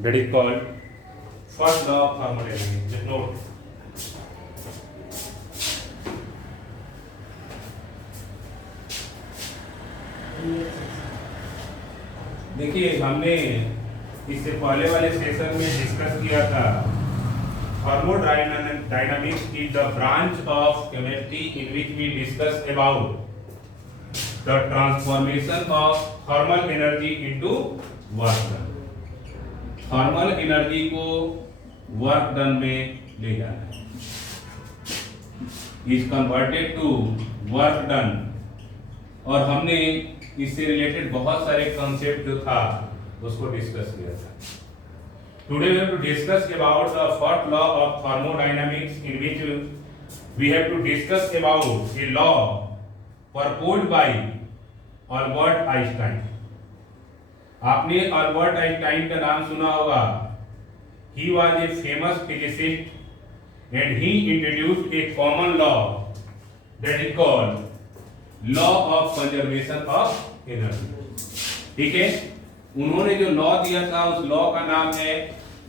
that is called first law of thermodynamics. Just note. देखिए हमने इससे पहले वाले सेशन में डिस्कस किया था thermodynamics is the branch of chemistry in which we discuss about the transformation of thermal energy into work done. Thermal energy को work done में ले जाना है, is converted to work done. और हमने इससे रिलेटेड बहुत सारे कॉन्सेप्ट जो था उसको डिस्कस किया था। Today we have to discuss about the first law of thermodynamics in which we have to discuss about a law proposed by Albert Einstein. आपने अल्बर्ट आइंस्टाइन का नाम सुना होगा। He was a famous physicist and he introduced a common law that is called law of conservation of energy. ठीक है, उन्होंने जो law दिया था उस लॉ का नाम है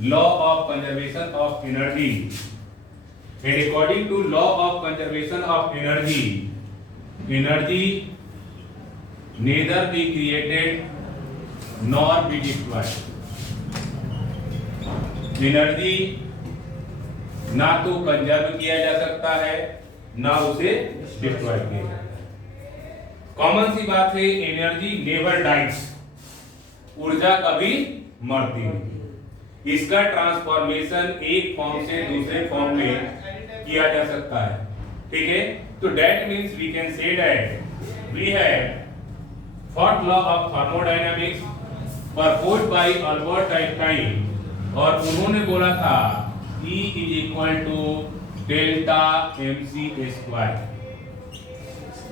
law of conservation of energy. And according to law of conservation of energy, energy neither be created nor be destroyed। Energy ना तो कंजर्व किया जा सकता है ना उसे डिस्ट्रॉय किया जा सकता है। कॉमन सी बात है, एनर्जी नेवर डाइज, ऊर्जा कभी मरती नहीं। इसका ट्रांसफॉर्मेशन एक फॉर्म से दूसरे फॉर्म में किया जा सकता है। ठीक है, तो that means we can say that we have first law of thermodynamics proposed by Albert Einstein, और उन्होंने बोला था E is equal to delta mc square,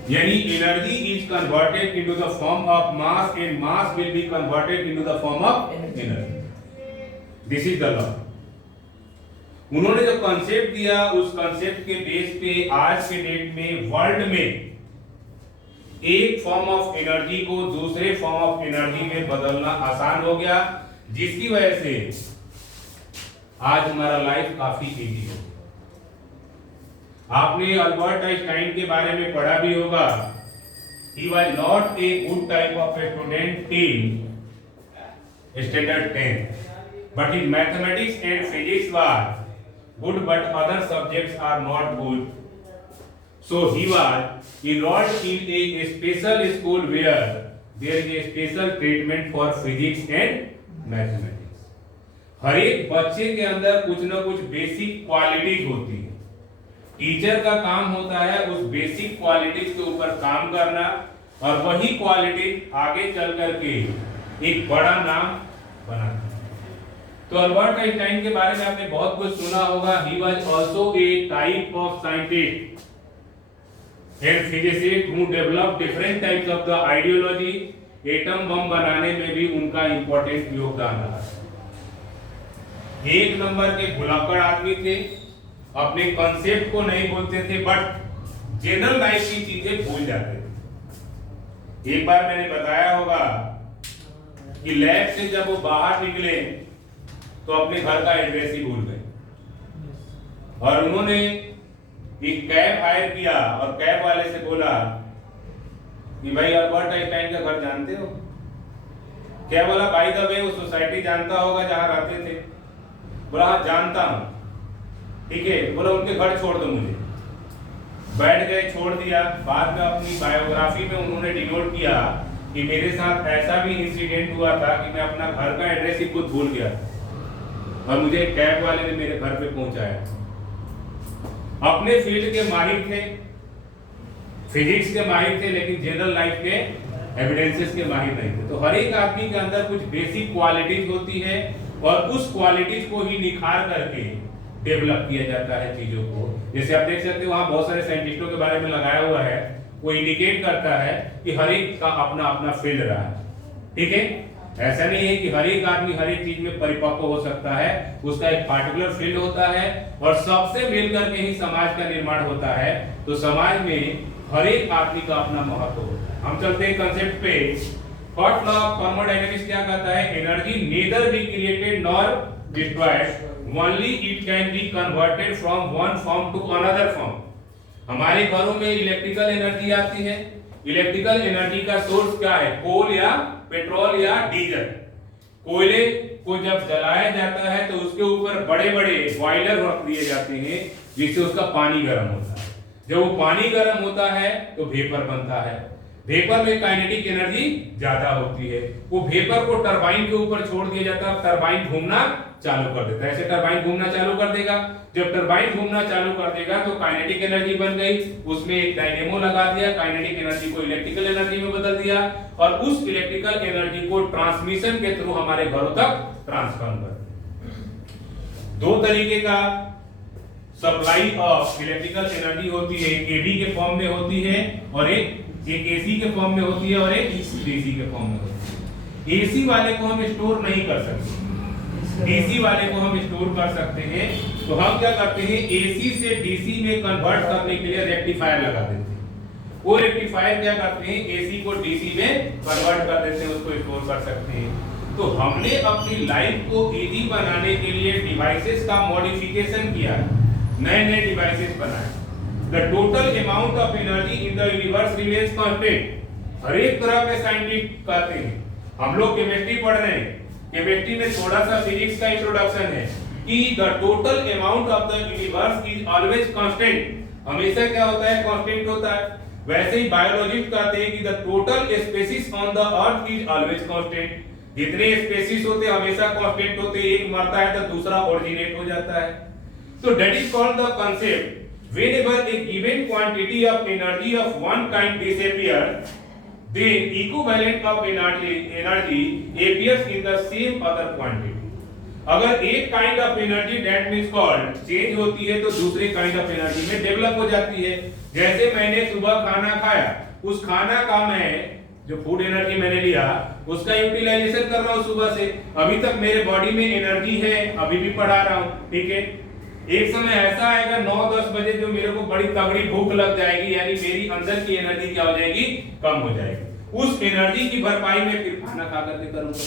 यानी energy is converted into the form of mass and mass will be converted into the form of energy. This is the law. उन्होंने जो concept दिया उस concept के base पे आज के date में वर्ल्ड में एक फॉर्म ऑफ एनर्जी को दूसरे फॉर्म ऑफ एनर्जी में बदलना आसान हो गया, जिसकी वजह से आज हमारा लाइफ काफी इजी हो गया। आपने अल्बर्ट आइंस्टाइन के बारे में पढ़ा भी होगा। He was not a good type of a student till standard 10, but his mathematics and physics were good, but other subjects are not good. So he was enrolled in a special school where there is a special treatment for physics and mathematics. हर एक बच्चे के अंदर कुछ ना कुछ basic qualities होती है। Teacher का काम होता है उस बेसिक क्वालिटीज के ऊपर काम करना, और वही क्वालिटी आगे चल करके एक बड़ा नाम बनाना। तो अल्बर्ट आइंस्टाइन के बारे में आपने बहुत कुछ सुना होगा। He was also a type of scientist and physicists who developed different types of the ideology। Atom bomb बनाने में भी उनका इंपॉर्टेंट योगदान रहा। एक नंबर के भुलक्कड़ आदमी थे, अपने कॉन्सेप्ट को नहीं बोलते थे, बट जनरल लाइफ की चीजें भूल जाते थे। एक बार मैंने बताया होगा कि लैब से जब वो बाहर निकले तो अपने घर का एड्रेस ही भूल गए, और उन्होंने एक कैब हायर किया और कैब वाले से बोला कि भाई अल्बर्ट आइंस्टाइन का घर जानते हो क्या? बोला बाय द वे वो सोसाइटी जानता होगा जहां रहते थे। बोला हाँ जानता हूं। ठीक है, बोला उनके घर छोड़ दो मुझे। बैठ गए, छोड़ दिया। बाद में अपनी बायोग्राफी में उन्होंने डिनोट किया कि मेरे साथ ऐसा भी इंसिडेंट हुआ था कि मैं अपना घर का एड्रेस ही खुद भूल गया और मुझे कैब वाले ने मेरे घर पे पहुंचाया। अपने फील्ड के माहिर थे, फिजिक्स के माहिर थे, लेकिन जनरल लाइफ के एविडेंसेस के माहिर नहीं थे। तो हर एक आदमी के अंदर कुछ बेसिक क्वालिटीज होती है और उस क्वालिटीज को ही निखार करके डेवलप किया जाता है चीजों को। जैसे आप देख सकते हो वहां बहुत सारे साइंटिस्टों के बारे में लगाया हुआ है, वो इंडिकेट करता है कि हर एक का अपना अपना फील्ड रहा है। ठीक है, ऐसा नहीं है कि हर एक आदमी हर एक चीज में परिपक्व हो सकता है, उसका एक पार्टिकुलर फील्ड होता है और सबसे मिलकर के ही समाज का निर्माण होता है। तो समाज में हर एक आदमी का अपना महत्व होता है। हम चलते हैं कंसेप्ट पे Fourth law of thermodynamics क्या कहता है? Energy neither be created nor destroyed, only it can be converted from one form to another form. हमारे घरों में इलेक्ट्रिकल एनर्जी आती है। इलेक्ट्रिकल एनर्जी का सोर्स क्या है? कोल या पेट्रोल या डीजल। कोयले को जब जलाया जाता है तो उसके ऊपर बड़े बड़े बॉयलर रख दिए जाते हैं जिससे उसका पानी गर्म होता है। जब वो पानी गर्म होता है तो वेपर बनता है। वेपर में काइनेटिक एनर्जी ज्यादा होती है। वो वेपर को टरबाइन के ऊपर छोड़ दिया जाता है, टरबाइन घूमना चालू कर देता है। ऐसे टरबाइन घूमना चालू कर देगा। जब टरबाइन घूमना चालू कर देगा तो काइनेटिक एनर्जी बन गई। उसमें एक डायनेमो लगा दिया, काइनेटिक एनर्जी को इलेक्ट्रिकल एनर्जी में बदल दिया और उस इलेक्ट्रिकल एनर्जी को ट्रांसमिशन के थ्रू हमारे घरों तक ट्रांसफर कर दिया। दो तरीके का सप्लाई ऑफ इलेक्ट्रिकल एनर्जी होती है, एक एबी के फॉर्म में होती है और एक एसी के फॉर्म में होती है और एक डीसी के फॉर्म में होती है। एसी वाले को हम स्टोर नहीं कर सकते, डीसी वाले को हम स्टोर कर सकते हैं। तो हम क्या करते हैं, एसी से डीसी में कन्वर्ट करने के लिए रेक्टिफायर लगा देते हैं। वो रेक्टिफायर क्या करते हैं, एसी को डीसी में कन्वर्ट कर देते हैं, उसको स्टोर कर सकते हैं। तो हमने अपनी लाइफ को इजी बनाने के लिए डिवाइसेस का मॉडिफिकेशन किया, नए नए डिवाइसेस बनाए। The total amount of energy in the universe remains constant। हर एक तरह के साइंटिस्ट कहते हैं, हम लोग केमिस्ट्री पढ़ रहे हैं, केमिस्ट्री में थोड़ा सा फिजिक्स का इंट्रोडक्शन है कि the total amount of the universe is always constant। हमेशा क्या होता है, कांस्टेंट होता है। वैसे ही बायोलॉजिस्ट कहते हैं कि the total species on the earth is always constant। जितने स्पेसीज होते हैं हमेशा कांस्टेंट होते हैं, एक मरता है तो दूसरा ओरिजिनेट हो जाता है। So that is called the concept whenever a given quantity of energy of one kind disappears, then equivalent of energy appears in the same other quantity। अगर एक kind of energy that means called change होती है तो दूसरे kind of energy में develop हो जाती है। जैसे मैंने सुबह खाना खाया, उस खाना का मैं जो फूड एनर्जी मैंने लिया उसका यूटिलाइजेशन कर रहा हूँ सुबह से, अभी तक मेरे बॉडी में एनर्जी है, अभी भी पढ़ा रहा हूँ, ठीक है। एक समय ऐसा आएगा 9-10 बजे जो मेरे को बड़ी तगड़ी भूख लग जाएगी, यानी मेरी अंदर की एनर्जी क्या हो जाएगी, कम हो जाएगी। उस एनर्जी की भरपाई मैं फिर खाना खा करके करूंगा,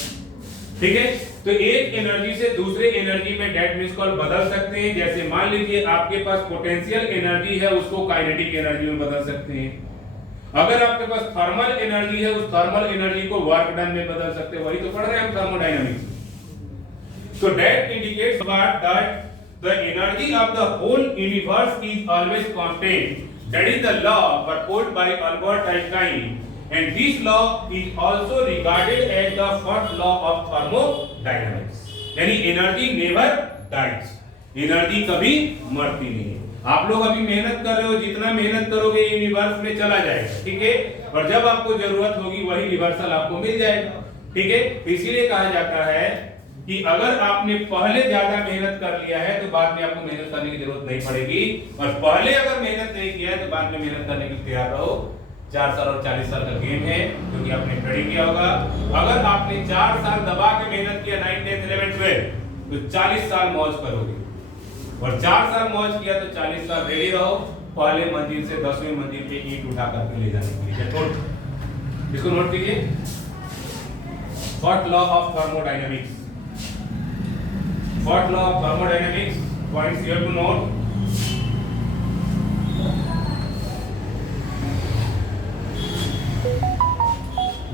ठीक है। तो एक एनर्जी से दूसरे एनर्जी में डेट मींस कॉल बदल सकते हैं। जैसे मान लीजिए आपके पास पोटेंशियल एनर्जी है, उसको काइनेटिक एनर्जी में बदल सकते हैं। अगर आपके पास थर्मल एनर्जी है, उस थर्मल एनर्जी को वर्क डन में बदल सकते हैं। वही तो पढ़ रहे हैं हम thermodynamics. So that indicates that the energy of the whole universe is always constant। That is the law proposed by Albert Einstein, and this law is also regarded as the first law of thermodynamics। यानी energy never dies, energy कभी मरती नहीं। आप लोग अभी मेहनत कर रहे हो, जितना मेहनत करोगे यूनिवर्स में चला जाएगा, ठीक है। और जब आपको जरूरत होगी वही रिवर्सल आपको मिल जाएगा, ठीक है। इसीलिए कहा जाता है कि अगर आपने पहले ज्यादा मेहनत कर लिया है तो बाद में आपको मेहनत करने की जरूरत नहीं पड़ेगी, और पहले अगर मेहनत नहीं किया है तो बाद में मेहनत करने के लिए तैयार रहो। 4 साल और 40 साल का गेम है, क्योंकि आपने स्टडी किया होगा। अगर आपने 4 साल दबा के मेहनत किया 9, 10, 11, 12 तो 40 साल मौज करोगे, और 4 साल मौज किया तो 40 साल रेडी रहो पहले मंजिल से 10वीं मंजिल पे ईंट उठा करके ले जाने के लिए। इसको नोट कीजिए, first law of thermodynamics. Fourth law of thermodynamics, points here to note।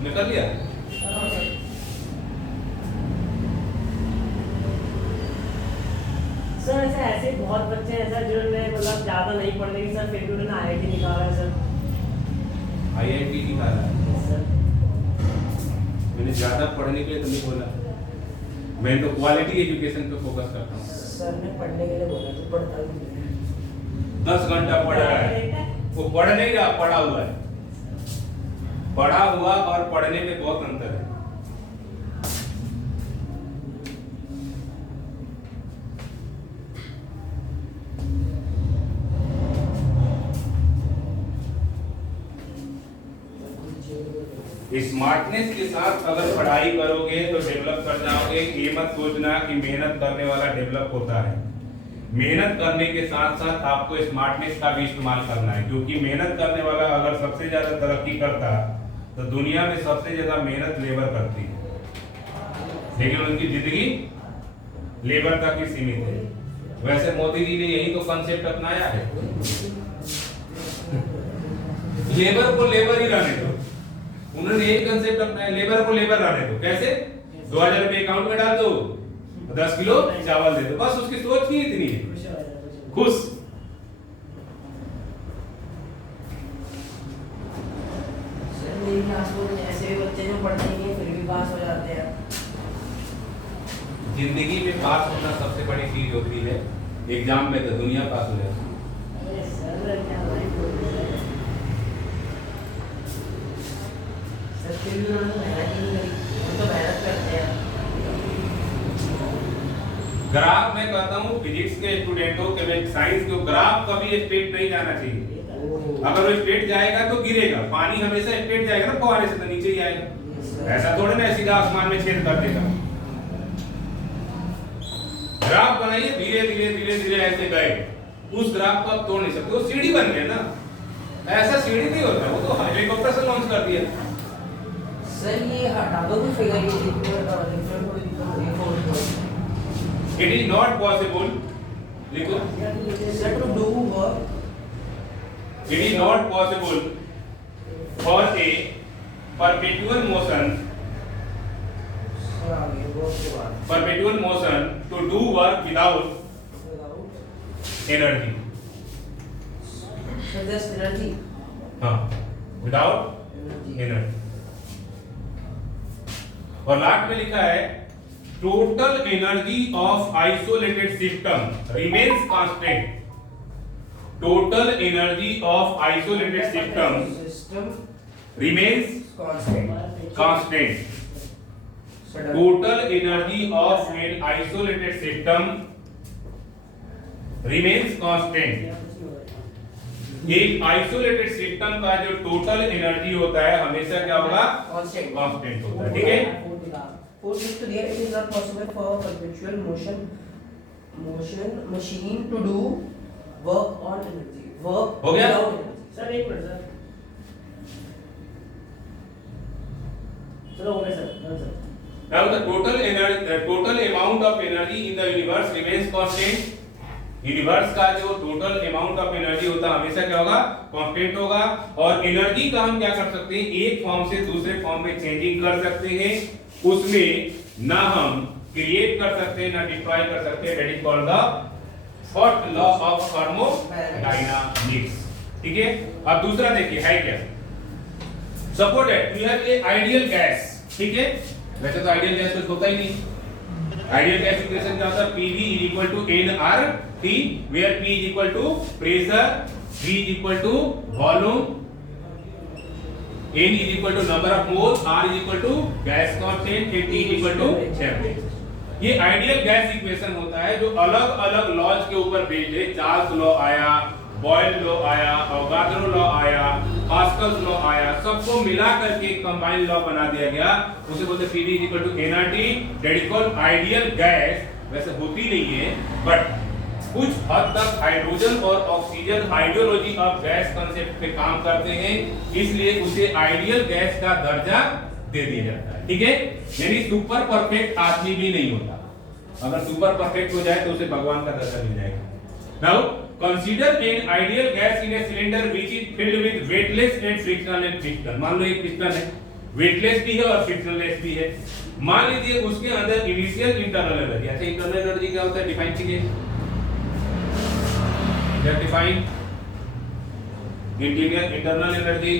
निकल लिया? सर ऐसे बहुत बच्चे हैं सर जिन्होंने मतलब ज्यादा नहीं पढ़ने की सर फिर भी उन्होंने आईआईटी निकाला है सर। आईआईटी निकाला है सर? मैंने ज्यादा पढ़ने के लिए तो नहीं बोला, मैं तो क्वालिटी एजुकेशन पे फोकस करता हूँ। सर ने पढ़ने के लिए बोला तो पढ़ता भी 10 घंटा पढ़ रहा है, वो पढ़ नहीं रहा, पढ़ा हुआ है। पढ़ा हुआ और पढ़ने में बहुत अंतर है। स्मार्टनेस के साथ अगर पढ़ाई करोगे तो डेवलप कर जाओगे। ये मत सोचना कि मेहनत करने वाला डेवलप होता है। मेहनत करने के साथ साथ आपको स्मार्टनेस का भी इस्तेमाल करना है, क्योंकि मेहनत करने वाला अगर सबसे ज्यादा तरक्की करता तो दुनिया में सबसे ज्यादा मेहनत लेबर करती है, लेकिन उनकी जिंदगी लेबर तक ही सीमित है। वैसे मोदी जी ने यही तो कंसेप्ट अपनाया है, लेबर को लेबर ही रहने दो। उन्होंने यही कंसेप्ट अपनाया, लेबर को लेबर रहने दो। कैसे? 2000 रुपए अकाउंट में डाल दो, 10 किलो चावल दे दो, बस उसकी सोच ही इतनी है, खुश। ऐसे भी बच्चे जो पढ़ते नहीं है फिर भी पास हो जाते हैं। जिंदगी में पास होना सबसे बड़ी चीज होती है, एग्जाम में तो दुनिया पास हो जाती है। अरे सर क्या भाई बोल रहे हैं सर, फिर भी उन्होंने मेहनत ही नहीं करी, हम तो मेहनत करते हैं। ग्राफ मैं कहता हूँ फिजिक्स के स्टूडेंटों के, साइंस को ग्राफ कभी स्ट्रेट नहीं जाना चाहिए। अगर वो स्ट्रेट जाएगा तो गिरेगा, पानी हमेशा स्ट्रेट जाएगा ना, फुहारे से तो नीचे ही आएगा, ऐसा थोड़ा ना सीधा आसमान में छेद कर देगा। ग्राफ बनाइए, धीरे धीरे धीरे धीरे ऐसे गए, उस ग्राफ को आप तोड़ नहीं सकते, वो सीढ़ी बन गया ना, ऐसा सीढ़ी नहीं होता, वो तो हेलीकॉप्टर से लॉन्च कर दिया। सर ये हटा दो कुछ फिगर, ये इट इज नॉट पॉसिबल, देखो, sir to do work, it is not possible for a perpetual motion to do work without energy. so just energy, हाँ, without energy. और लास्ट में लिखा है total energy of isolated system remains constant. Total energy of isolated system remains constant. Total energy of an isolated system remains constant. एक isolated system का जो total energy होता है हमेशा क्या होगा? कांस्टेंट होता है, ठीक है? There it is not possible for a perpetual motion machine to do work on energy, work हो गया? without energy. सर एक मिनट सर, चलो हो गया sir. Now the total amount of energy in the universe remains constant. Universe का जो total amount of energy होता है हमेशा क्या होगा? कांस्टेंट होगा। और एनर्जी का हम क्या कर सकते हैं? एक फॉर्म से दूसरे फॉर्म में चेंजिंग कर सकते हैं, उसमें ना हम क्रिएट कर सकते हैं ना डिस्ट्रॉय कर सकते हैं। That is called the first law of thermodynamics, ठीक है? अब दूसरा देखिए है क्या? Suppose that we have a ideal gas, ठीक है? वैसे तो आइडियल गैस कुछ होता ही नहीं। आइडियल गैस इक्वेशन क्या होता है? PV = nRT, where P = pressure, V = volume, N = number of moles, R = gas constant, and T = temperature। ये आइडियल गैस इक्वेशन होता है जो अलग अलग लॉज के ऊपर बेस्ड है। चार्ल्स लॉ आया, बॉयल लॉ आया, अवोगाड्रो लॉ आया, पास्कल्स लॉ आया, सबको मिला करके एक कंबाइंड लॉ बना दिया गया, उसे बोलते हैं PV = nRT। That is called ideal gas. वैसे होती नहीं है, बट कुछ हद तक हाइड्रोजन और oxygen ideology of gas concept पे काम करते हैं, इसलिए उसे आइडियल गैस का दर्जा दे दिया जाता है, ठीक है? यानी सुपर परफेक्ट आदमी भी नहीं होता। अगर सुपर परफेक्ट हो जाए तो उसे भगवान का दर्जा मिल जाएगा। Now consider an ideal gas in a cylinder which is filled with weightless and frictionless piston. मान लो एक पिस्टन है, वेटलेस भी है और फ्रिक्शनलेस भी है। मान लीजिए उसके अंदर इनिशियल इंटरनल एनर्जी, अच्छा इंटरनल एनर्जी क्या होता है? डिफाइन कीजिए। डिफाइन इंटरनल एनर्जी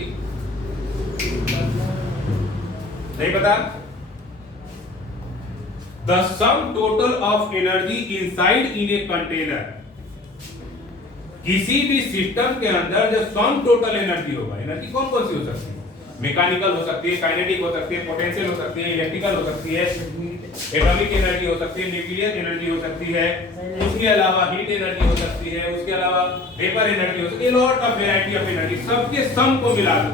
नहीं पता? The sum total of energy inside in a container. किसी भी सिस्टम के अंदर जो सम टोटल एनर्जी होगा, एनर्जी कौन कौन सी हो सकती है? मैकेनिकल हो सकती है, काइनेटिक हो सकती है, पोटेंशियल हो सकती है, इलेक्ट्रिकल हो सकती है, एटॉमिक एनर्जी हो सकती है, न्यूक्लियर एनर्जी हो सकती है, उसके अलावा हीट एनर्जी हो सकती है, उसके अलावा वेपर एनर्जी हो सकती है, lot of variety of energy. सबके सम को मिला दो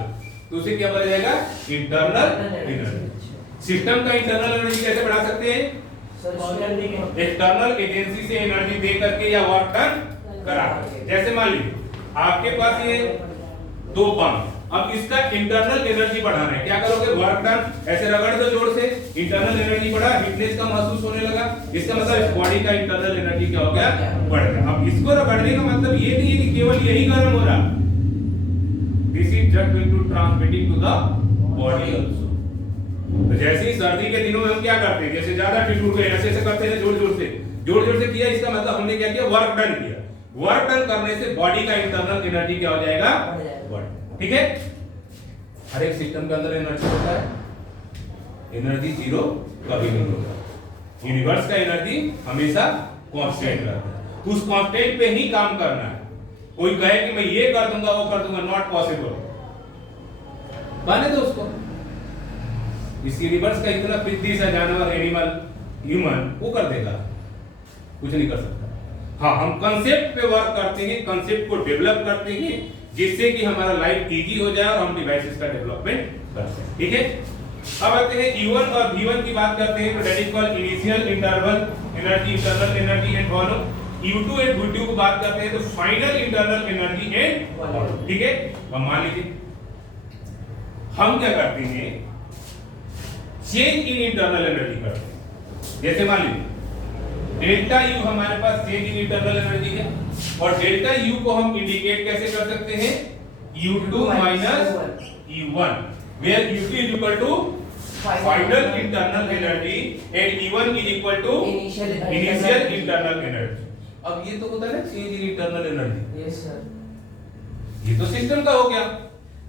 तो उसे क्या बोला जाएगा? Internal energy. सिस्टम का इंटरनल एनर्जी कैसे बढ़ा सकते हैं? एक्सटर्नल एजेंसी से एनर्जी दे करके या वर्क डन करा करके। जैसे मान लीजिए आपके पास ये दो पंप, अब इसका इंटरनल एनर्जी बढ़ाना है, क्या करोगे, वर्क डन, ऐसे रगड़ दो जोर से, इंटरनल एनर्जी बढ़ा, हीटनेस का महसूस होने लगा, इसका मतलब इस बॉडी का इंटरनल एनर्जी क्या हो गया, बढ़ गया। अब इसको रगड़ने का मतलब ये नहीं है कि केवल यही गर्म हो रहा, this is just going to transmitting to the body also. तो जैसे ही सर्दी के दिनों में हम क्या करते हैं, जैसे ज्यादा ठिठुर गए ऐसे ऐसे करते हैं, जोर जोर से किया, इसका मतलब हमने क्या किया, वर्क डन किया। वर्क डन करने से बॉडी का इंटरनल एनर्जी क्या हो जाएगा, बढ़, ठीक है। हर एक सिस्टम के अंदर एनर्जी होता है, एनर्जी जीरो कभी नहीं होता, यूनिवर्स का एनर्जी हमेशा कांस्टेंट रहता है, उस कांस्टेंट पे ही काम करना है। कोई कहे कि मैं ये कर दूंगा वो कर दूंगा, नॉट पॉसिबल, बने दो उसको। इस यूनिवर्स का इतना पिद्दी सा जानवर, एनिमल, ह्यूमन, वो कर देगा, कुछ नहीं कर सकता। हाँ, हम कंसेप्ट पे वर्क करते हैं, कंसेप्ट को डेवलप करते हैं, जिससे कि हमारा लाइफ इजी हो जाए और हम डिवाइसेस का डेवलपमेंट कर सकें, ठीक है। अब आते हैं E1 और V1 की बात करते हैं, तो that is called initial interval energy, internal energy and volume. U2 and V2 को बात करते हैं तो final internal energy and volume, ठीक है। अब मान लीजिए हम क्या करते हैं, चेंज इन इंटरनल एनर्जी करते हैं। जैसे मान लीजिए डेल्टा U हमारे पास चेंज इन इंटरनल एनर्जी है, और डेल्टा U को हम इंडिकेट कैसे कर सकते हैं, U2 minus E1, where U2 is equal to final internal energy and E1 is equal to initial internal energy। अब ये तो होता है ना change in internal energy, yes sir, ये तो सिस्टम का हो गया,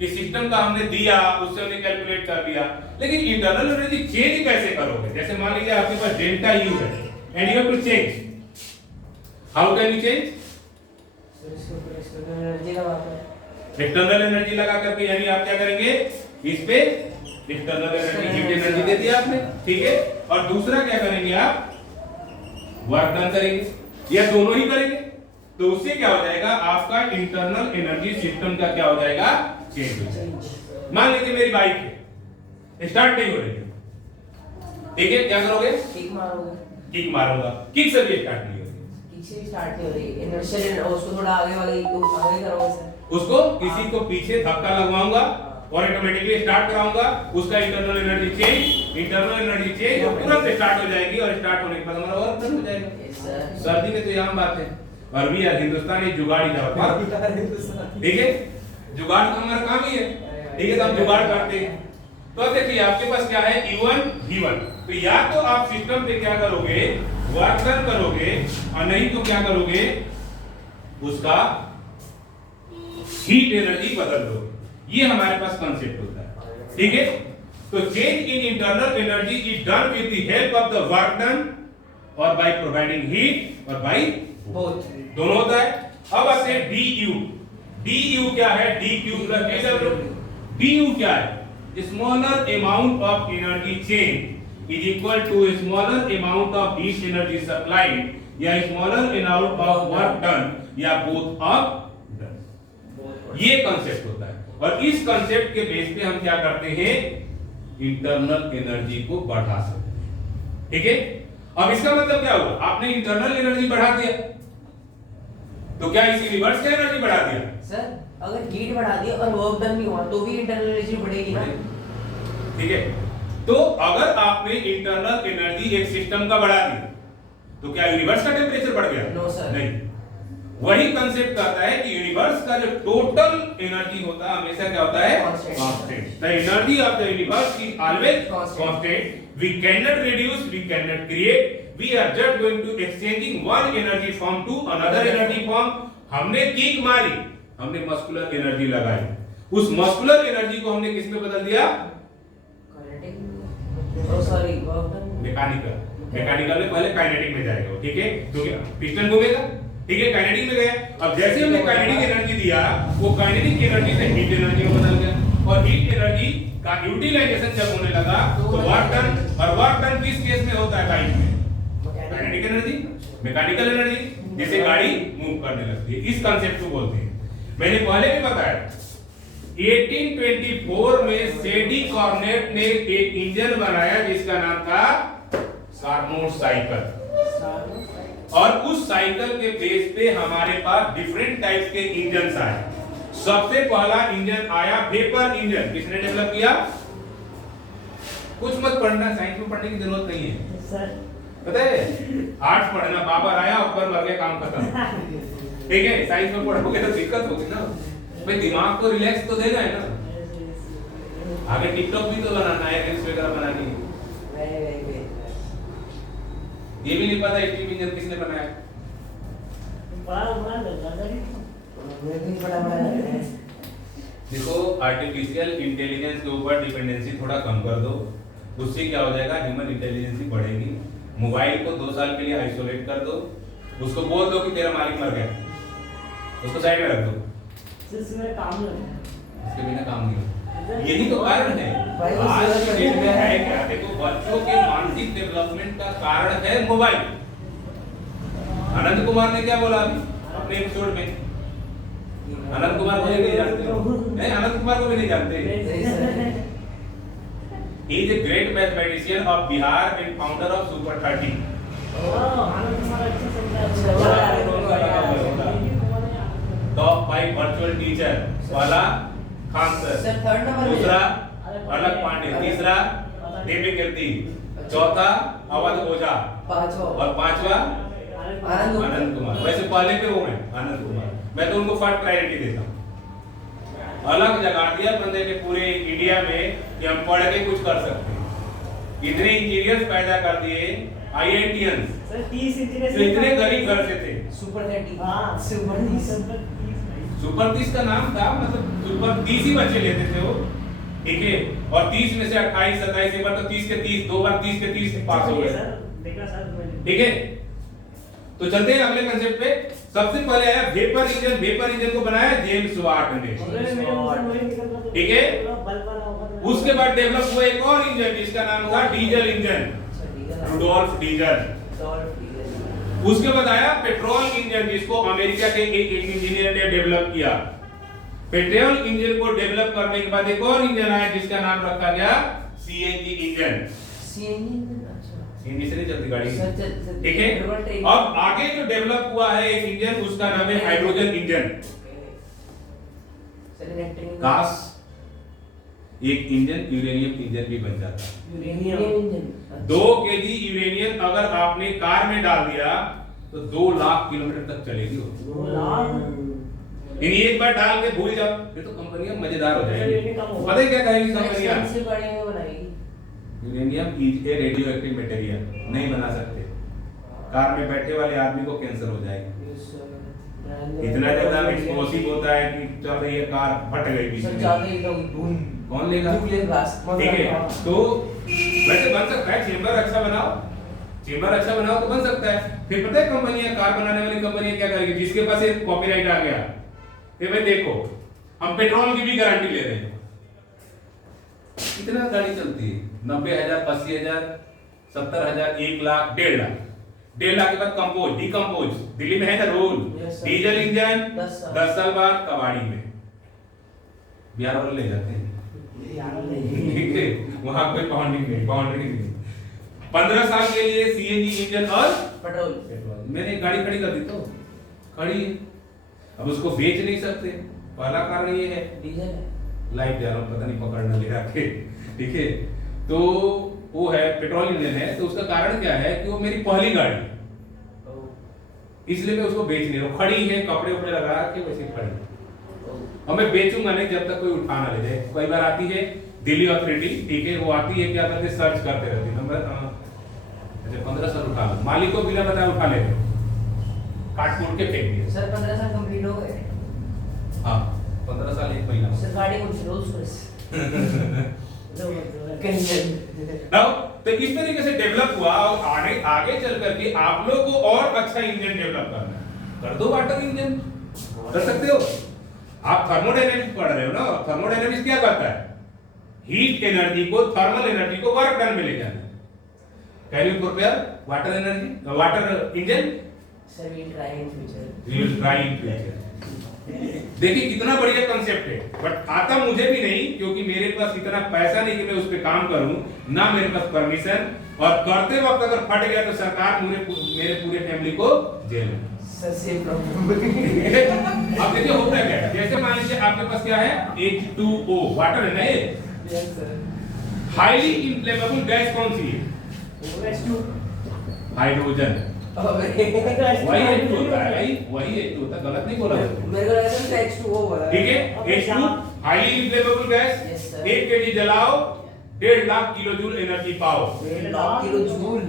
इस सिस्टम का हमने दिया, उससे हमने कैलकुलेट कर लिया, लेकिन इंटरनल एनर्जी चेंज कैसे करोगे। जैसे मान लीजिए आपके पास डेल्टा U है and you have to change, how can you change, energy लगाकर, एक्सटर्नल एनर्जी लगा करके, यानी आप क्या करेंगे, इस पे एक्सटर्नल एनर्जी, हीट एनर्जी दे दिया आपने, ठीक है। और दूसरा क्या करेंगे, आप वर्क डन करेंगे, या दोनों ही करेंगे, तो उससे क्या हो जाएगा, आपका इंटरनल एनर्जी सिस्टम का क्या हो जाएगा, चेंज हो जाएगा। मान लीजिए मेरी बाइक है, स्टार्ट नहीं हो रही है, ठीक है, क्या करोगे, किक मारोगे, किक मारूंगा, किक से भी स्टार्ट नहीं होगी, किक से स्टार्ट नहीं हो रही, इनर्शियल, उसको थोड़ा आगे वाले को आगे करोगे सर, उसको किसी को पीछे धक्का लगवाऊंगा और ऑटोमेटिकली स्टार्ट कराऊंगा, उसका internal energy change, internal energy change, और तुरंत स्टार्ट हो जाएगी, और स्टार्ट होने के बाद हमारा वर्क डन हो जाएगा। सर्दी में तो ये आम बात है, अरबी या हिंदुस्तानी जुगाड़ ही जाता है, ठीक है, जुगाड़ तो हमारा काम ही है, ठीक है, तो हम जुगाड़ करते हैं। तो देखिए आपके पास क्या है, E1 V1, तो या तो आप सिस्टम पे क्या करोगे, वर्क डन करोगे, और नहीं तो क्या करोगे, उसका हीट एनर्जी बदल दो। ये हमारे पास कंसेप्ट होता है, ठीक है। तो change in internal energy is done with the help of the work done और बाय प्रोवाइडिंग हीट और बाय बोथ, दोनों होता है। अब आते हैं DU क्या है, DQ प्लस DW। DU क्या है, smaller amount of energy change is equal to smaller amount of heat energy supplied, या smaller amount of work done, या बोथ ऑफ डन। ये कंसेप्ट होता है, और इस कंसेप्ट के बेस पे हम क्या करते हैं, इंटरनल एनर्जी को बढ़ा सकते हैं, ठीक है। अब इसका मतलब क्या हुआ, आपने इंटरनल एनर्जी बढ़ा दिया, तो क्या इस यूनिवर्स की एनर्जी बढ़ा दिया सर। अगर हीट बढ़ा दिया और वर्क डन नहीं हुआ तो भी इंटरनल एनर्जी बढ़ेगी ना, ठीक है। तो अगर आपने इंटरनल एनर्जी एक सिस्टम का बढ़ा दी, तो क्या यूनिवर्स का टेंपरेचर बढ़ गया, नो सर, नहीं। वही कंसेप्ट कहता है कि यूनिवर्स का जो टोटल एनर्जी होता है हमेशा क्या होता है, constant. The energy of the universe is always constant, we can not reduce, we can not create, we are just going to exchanging one energy form to another energy form. हमने kick मारी, हमने muscular energy लगाई, उस muscular energy को हमने किस में बदल दिया, सॉरी वर्क डन, मैकेनिकल में पहले काइनेटिक में जाएगा, ठीक है, क्योंकि पिस्टन घूमेगा, ठीक है, काइनेटिक में गया। अब जैसे हमने काइनेटिक एनर्जी दिया, वो काइनेटिक एनर्जी से हीट एनर्जी में बदल गया, और हीट एनर्जी का यूटिलाइजेशन जब होने लगा तो वर्क डन, और वर्क डन किस केस में होता है, बाइक में काइनेटिक एनर्जी, मैकेनिकल एनर्जी, जिससे गाड़ी मूव करने लगती है। इस कांसेप्ट को बोलते हैं, मैंने पहले भी बताया 1824 में सेडी कॉर्नेट ने एक इंजन बनाया जिसका नाम था कार्नोट साइकिल, और उस साइकिल के बेस पे हमारे पास डिफरेंट टाइप्स के इंजन आए। सबसे पहला इंजन आया वेपर इंजन, किसने डेवलप किया? कुछ मत पढ़ना, साइंस में पढ़ने की जरूरत नहीं है सर पता है, आर्ट्स पढ़ना, बाबर आया ऊपर मर गया, काम खत्म। ठीक है, साइंस में पढ़ोगे तो दिक्कत होगी ना भाई, दिमाग को रिलैक्स तो देना है ना, आगे टिकटॉक भी तो बनाना है, रील्स वगैरह बनानी है। ये भी नहीं पता स्टीम इंजन किसने बनाया? देखो, आर्टिफिशियल इंटेलिजेंस के ऊपर डिपेंडेंसी थोड़ा कम कर दो, उससे क्या हो जाएगा, ह्यूमन इंटेलिजेंस बढ़ेगी। मोबाइल को 2 साल के लिए आइसोलेट कर दो, उसको बोल दो कि तेरा मालिक मर गया, उसको साइड में रख दो, इसमें काम नहीं, इसके बिना काम नहीं होगा। यही तो कारण है आज के डेट में है क्या, देखो बच्चों के मानसिक डेवलपमेंट का कारण है मोबाइल। अनंत कुमार ने क्या बोला अपने एपिसोड में? अनंत कुमार को नहीं जानते हो? नहीं, अनंत कुमार को भी नहीं जानते। He is a great mathematician of Bihar and founder of Super 30. Top 5 virtual teacher वाला खान सर, दूसरा अलग पांडे, तीसरा देवी कीर्ति, चौथा अवध ओझा और पांचवा आनंद कुमार। वैसे पहले पे वो है आनंद कुमार, मैं तो उनको फर्स्ट प्रायोरिटी देता हूँ। अलग जगा दिया बंदे ने पूरे इंडिया में कि हम पढ़ के कुछ कर सकते हैं। इतने इंजीनियर्स पैदा कर दिए, आईआईटीएंस, सर 30 इंजीनियर जो इतने गरीब घर से थे। सुपर 30, हाँ सुपर 30, सुपर 30 का नाम था, मतलब सुपर 30 ही बच्चे लेते थे वो, ठीक है। और 30 में से 28 27 एक बार तो 30 के 30, 2 बार 30 के 30 पास हो गए, देखा सर, ठीक है। तो चलते हैं अगले कंसेप्ट पे। सबसे पहले आया वेपर इंजन। वेपर इंजन को बनाया जेम्स वाट ने, ठीक है। उसके बाद डेवलप हुआ एक और इंजन जिसका नाम था डीजल इंजन, रुडोल्फ डीजल। उसके बाद आया पेट्रोल इंजन जिसको अमेरिका के एक इंजीनियर ने डेवलप किया। पेट्रोल इंजन को डेवलप करने के बाद एक और इंजन आया जिसका नाम रखा गया सीएनजी इंजन। सीएनजी से नहीं चलती गाड़ी, ठीक है। अब आगे जो डेवलप हुआ है एक इंजन, उसका नाम है हाइड्रोजन इंजन। काश एक इंजन यूरेनियम इंजन भी बन जाता। 2 केजी यूरेनियम अगर आपने कार में डाल दिया तो 2 लाख किलोमीटर तक चलेगी वो। 2 लाख एक बार डाल के भूल जाओ, फिर तो कंपनियां मजेदार हो जाएंगी। पता है क्या कहेगी कंपनियां? Uranium is a radioactive material, नहीं बना सकते। कार में बैठे वाले आदमी को कैंसर हो जाएगा। इतना ज्यादा एक्सप्लोसिव होता है कि चल रही है कार, फट गई बीच में, कौन लेगा? ठीक है, तो वैसे बन सकता है, चेंबर अच्छा बनाओ, चेंबर अच्छा बनाओ तो बन सकता है। फिर पता है कंपनियां, कार बनाने वाली कंपनियां क्या करेगी? जिसके पास एक कॉपीराइट आ गया, ये भाई देखो हम पेट्रोल की भी गारंटी ले रहे हैं। कितना गाड़ी चलती है? 90,000, 80,000, 70,000, 1 लाख, 1.5 लाख। 1.5 लाख के बाद कंपोज, डिकम्पोज, दिल्ली में है ना रूल, डीजल इंजन 10 साल बाद कबाड़ी में बिहार वाले ले जाते हैं, ठीक है, वहां कोई बाउंड्री नहीं। 15 साल के लिए सीएनजी इंजन और पेट्रोल। मैंने गाड़ी खड़ी कर दी तो खड़ी है, अब उसको बेच नहीं सकते। पहला कारण ये है, डीजल है, लाइट जा रहा हूं, पता नहीं पकड़ना ले आके, ठीक है। तो वो है पेट्रोल इंजन है, तो उसका कारण क्या है कि वो मेरी पहली गाड़ी, इसलिए मैं उसको बेच नहीं रहा हूं। खड़ी है, कपड़े उपड़े लगा के वैसे खड़ी, और मैं बेचूंगा नहीं जब तक कोई उठा ना ले जाए। कई बार आती है दिल्ली अथॉरिटी, ठीक है, वो आती है, क्या करते, सर्च करते रहती नंबर, अच्छा 15 साल उठा लो, मालिक को बिना बताए उठा ले, काट कूट के फेंक दिया। सर 15 साल कंप्लीट हो गए। हाँ 15 साल 1 महीना। सर गाड़ी कौन सी? Rolls Royce. तो इस तरीके से डेवलप हुआ, और आगे चल करके आप लोग को और अच्छा इंजन डेवलप करना है, कर दो वाटर इंजन, कर सकते हो। आप थर्मोडायनेमिक्स पढ़ रहे हो ना, थर्मोडायनेमिक्स क्या कहता है? हीट एनर्जी को, थर्मल एनर्जी को वर्क डन में ले जाना। Can you prepare water energy, water engine? Sir we will try in future. We will try in future. देखिए कितना बढ़िया कंसेप्ट है, बट आता मुझे भी नहीं, क्योंकि मेरे पास इतना पैसा नहीं कि मैं उस पे काम करूं, ना मेरे पास परमिशन, और करते वक्त अगर फट गया तो सरकार मेरे पूरे फैमिली को जेल में। Sir same problem. अब देखिए होता क्या है, जैसे मान लीजिए आपके पास क्या है H2O वाटर है ना, ये yes sir. Highly inflammable gas कौन सी है? OH2 hydrogen. अबे वही H2 होता है भाई, वही H2 होता है, गलत नहीं बोला मैंने। मेरे को लगा था H2O बोला। ठीक है, H2 highly inflammable gas, Yes, sir. 1 kg जलाओ 1.5 लाख किलो जूल एनर्जी पाओ। 1,00,000 kilo joule.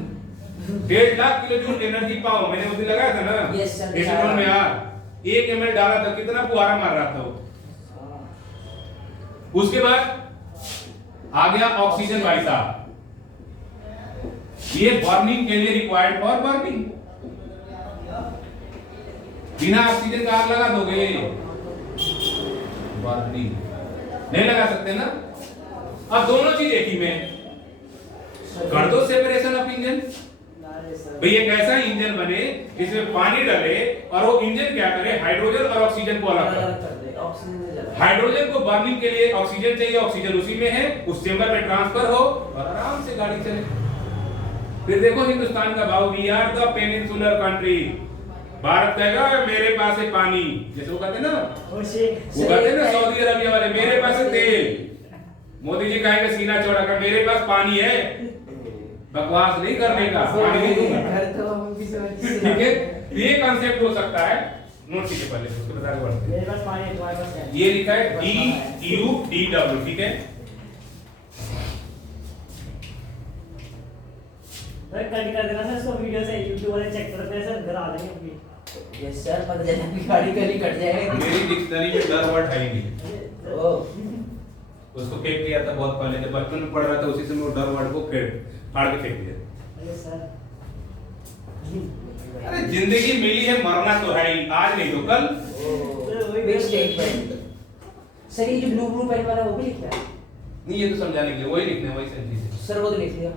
1.5 lakh kilo joule energy पाओ। मैंने उस दिन लगाया था ना Yes, sir. एसीटोन में यार 1 ml डाला था, कितना फुहारा मार रहा था वो। उसके बाद आ गया ऑक्सीजन भाई साहब, ये बर्निंग के लिए रिक्वायर्ड फॉर बर्निंग। बिना ऑक्सीजन का आग लगा दोगे? बर्निंग नहीं लगा सकते ना। अब दोनों चीज एक ही में कर दो, सेपरेशन ऑफ इंजन। भाई एक ऐसा इंजन बने जिसमें पानी डाले और वो इंजन क्या करे, हाइड्रोजन और ऑक्सीजन को अलग करे। ऑक्सीजन से जला। हाइड्रोजन को बर्निंग के लिए ऑक्सीजन चाहिए, ऑक्सीजन उसी में है, उस चेंबर में ट्रांसफर हो और आराम से गाड़ी चले। फिर देखो हिंदुस्तान का भाव, we are the peninsular country. Bharat कहेगा मेरे पास है पानी, जैसे वो कहते हैं ना, वो कहते हैं ना सऊदी अरबिया वाले, मेरे पास है तेल। मोदी जी कहेंगे सीना चौड़ा कर, मेरे पास पानी है। बकवास नहीं करने का, पानी नहीं दूंगा। घर तो हम भी समझ। ठीक है, ये कांसेप्ट हो सकता है। नोट कीजिए पहले, उसके बाद आगे बढ़ते हैं। मेरे पास पानी है, तुम्हारे पास क्या है? ये लिखा है DUDW, ठीक है। सर कल कर देना सर इसको, वीडियो से YouTube वाले चेक करते हैं सर, घर आ जाएंगे अभी। यस सर, पता चला कि गाड़ी कल ही कट जाएगा। मेरी डिक्शनरी में डर वर्ड है ही नहीं। ओह उसको फेंक दिया था बहुत पहले, जब बचपन में पढ़ रहा था, उसी से मैं वो डर वर्ड को फाड़ के फेंक दिया। अरे सर अरे जिंदगी मिली है, मरना तो है ही, आज नहीं तो कल। Big statement. सर ये जो ब्लू पेन वाला वो भी लिख रहा है? नहीं, ये तो समझाने के लिए वही लिखना है, वही सेंटेंस है। सर वो तो लिख लिया।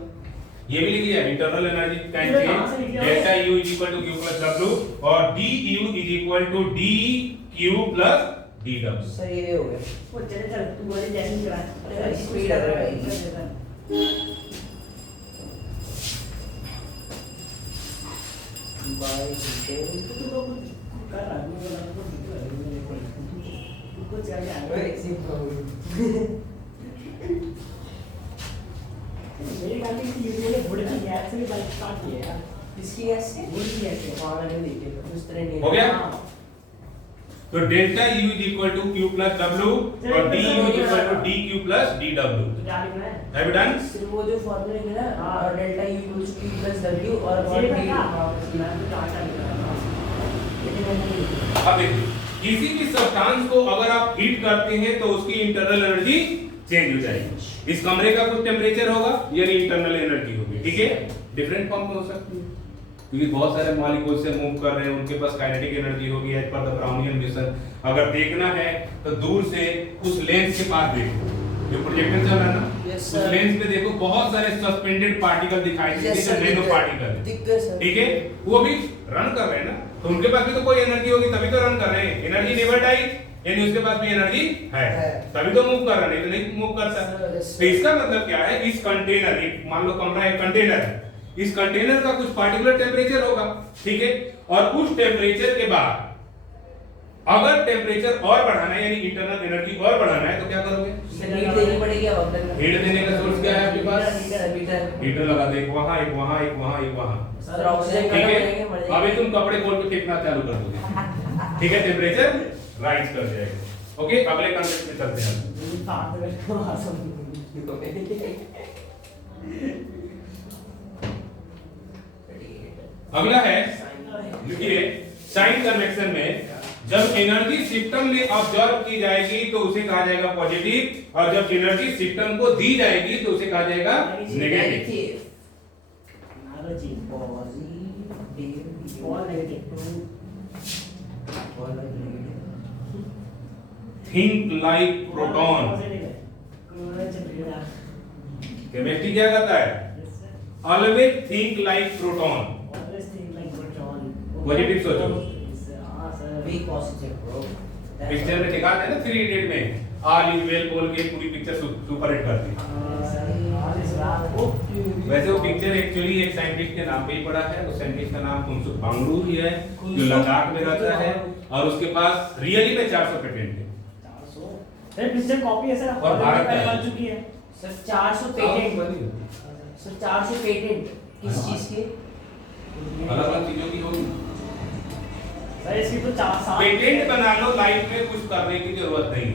ये भी लिख लिया, इंटरनल एनर्जी कैन कहाँ से लिख चेंज लिया? Delta U is equal to Q plus W और dU is equal to dQ plus dW। Sir ये हो गया। वो चले चल, तू बोले जैसे ही करा। अरे स्पीड आ रहा है। बाय तू तो कर रहा है, मुझे लगा कुछ कर रहा है। Same problem. मेरी गाड़ी की यूट्यूब ने वुड की गैस से भी बाइक स्टार्ट की है यार। इसकी गैस से वुड की गैस से। वहां मैंने देखी है, उस तरह नहीं हो गया? हाँ। तो delta U is equal to Q plus W और dU is equal to dQ plus dW। तो क्या लिखना है? Have you done? सिर्फ वो जो फॉर्मूला है ना, हाँ। और delta U equals to Q plus W और ये d पता? मैं तो चाहता लिख रहा था। लेकिन मैंने नहीं लिखा। अब देखिए, किसी भी सब्सटेंस को अगर आप हीट करते हैं तो उसकी इंटरनल एनर्जी चेंज हो जाएगी। इस कमरे का कुछ टेम्परेचर होगा, यानी इंटरनल एनर्जी होगी, ठीक है। डिफरेंट फॉर्म में हो सकती है, क्योंकि बहुत सारे मॉलिक्यूल से मूव कर रहे हैं, उनके पास काइनेटिक एनर्जी होगी as per the Brownian method. अगर देखना है तो दूर से उस लेंस के पास देखो, जो प्रोजेक्टर चल रहा है ना, Yes, उस sir. लेंस पे देखो, बहुत सारे सस्पेंडेड पार्टिकल दिखाई देते हैं, जो नैनो पार्टिकल दिख गए सर। ठीक है, वो भी रन कर रहे हैं ना, तो उनके पास भी तो कोई एनर्जी होगी, तभी तो रन कर रहे हैं। एनर्जी नेवर डाइज, यानी उसके पास भी एनर्जी है, तभी तो मूव कर रहा है, नहीं तो नहीं मूव करता। तो इसका मतलब क्या है, इस कंटेनर, एक मान लो कमरा एक कंटेनर है, इस कंटेनर का कुछ पार्टिकुलर टेम्परेचर होगा, ठीक है, और उस टेम्परेचर के बाद अगर टेम्परेचर और बढ़ाना है, यानी इंटरनल एनर्जी और बढ़ाना है, तो क्या करोगे? हीट देनी पड़ेगी अब अंदर में। हीट देने का सोर्स क्या है आपके पास? मीटर। हीटर लगा दे, एक वहां एक वहां एक वहां एक वहां, सर ऑक्सीजन ठीक कम है। करेंगे, मर जाएंगे। अभी तुम कपड़े खोल के फेंकना चालू कर दोगे, ठीक है, टेम्परेचर राइज कर जाएगा। ओके, अगले कॉन्सेप्ट में चलते हैं। हाथ में तो आसम। अगला है, देखिए, साइन कन्वेक्शन में जब एनर्जी सिस्टम में ऑब्जर्व की जाएगी तो उसे कहा जाएगा पॉजिटिव, और जब एनर्जी सिस्टम को दी जाएगी तो उसे कहा जाएगा negative. Think like proton. Chemistry क्या कहता है? Always think like proton. Positive सोचो। Be positive bro. पिक्चर में दिखाते हैं ना 3 इडियट में, ऑल इज वेल बोल के पूरी पिक्चर सुपर हिट करती है। वैसे वो पिक्चर एक्चुअली एक साइंटिस्ट के नाम पे ही पड़ा है। उस साइंटिस्ट का नाम कुनसुक बांगडू ही है, जो लद्दाख में रहता है और उसके पास रियली में 400 पेटेंट है। 400 सर पिक्चर कॉपी है सर, और भारत में बन चुकी है सर 400 पेटेंट। सर 400 पेटेंट किस चीज के? अलग अलग चीजों की होगी। सर इसकी तो 4 पेटेंट बना लो, लाइफ में कुछ करने की जरूरत नहीं,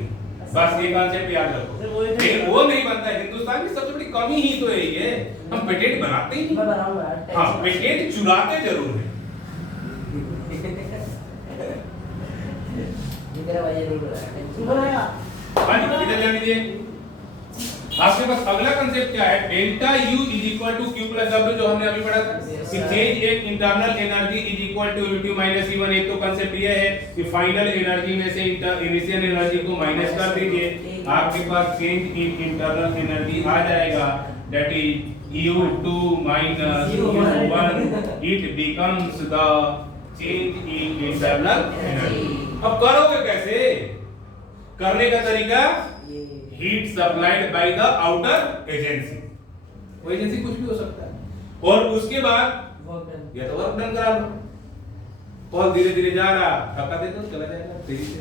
बस ये कॉन्सेप्ट याद रखो। लेकिन वो नहीं बनता। हिंदुस्तान की सबसे बड़ी कमी ही तो यही है, हम पेटेंट बनाते ही मैं नहीं। बनाऊंगा यार। हाँ, पेटेंट चुराते जरूर है। ये तेरा भाई जरूर बनाया। तू बनाएगा? हाँ जी, इधर जाने दीजिए। आपके पास अगला कंसेप्ट क्या है? Delta U is equal to Q plus W, जो हमने अभी पढ़ा था कि change in internal energy is equal to U2 minus E1। एक तो कंसेप्ट ये है कि फाइनल एनर्जी में से इनिशियल एनर्जी को माइनस कर दीजिए, आपके पास चेंज इन इंटरनल एनर्जी आ जाएगा, that is U2 minus U1, it becomes the change in internal energy. अब करोगे कैसे? करने का तरीका heat supplied by the outer agency. वो एजेंसी कुछ भी हो सकता है। और उसके बाद या तो वर्क डन करा लो, कॉल धीरे धीरे जा रहा, थका दे दो, चला जाएगा तेजी से।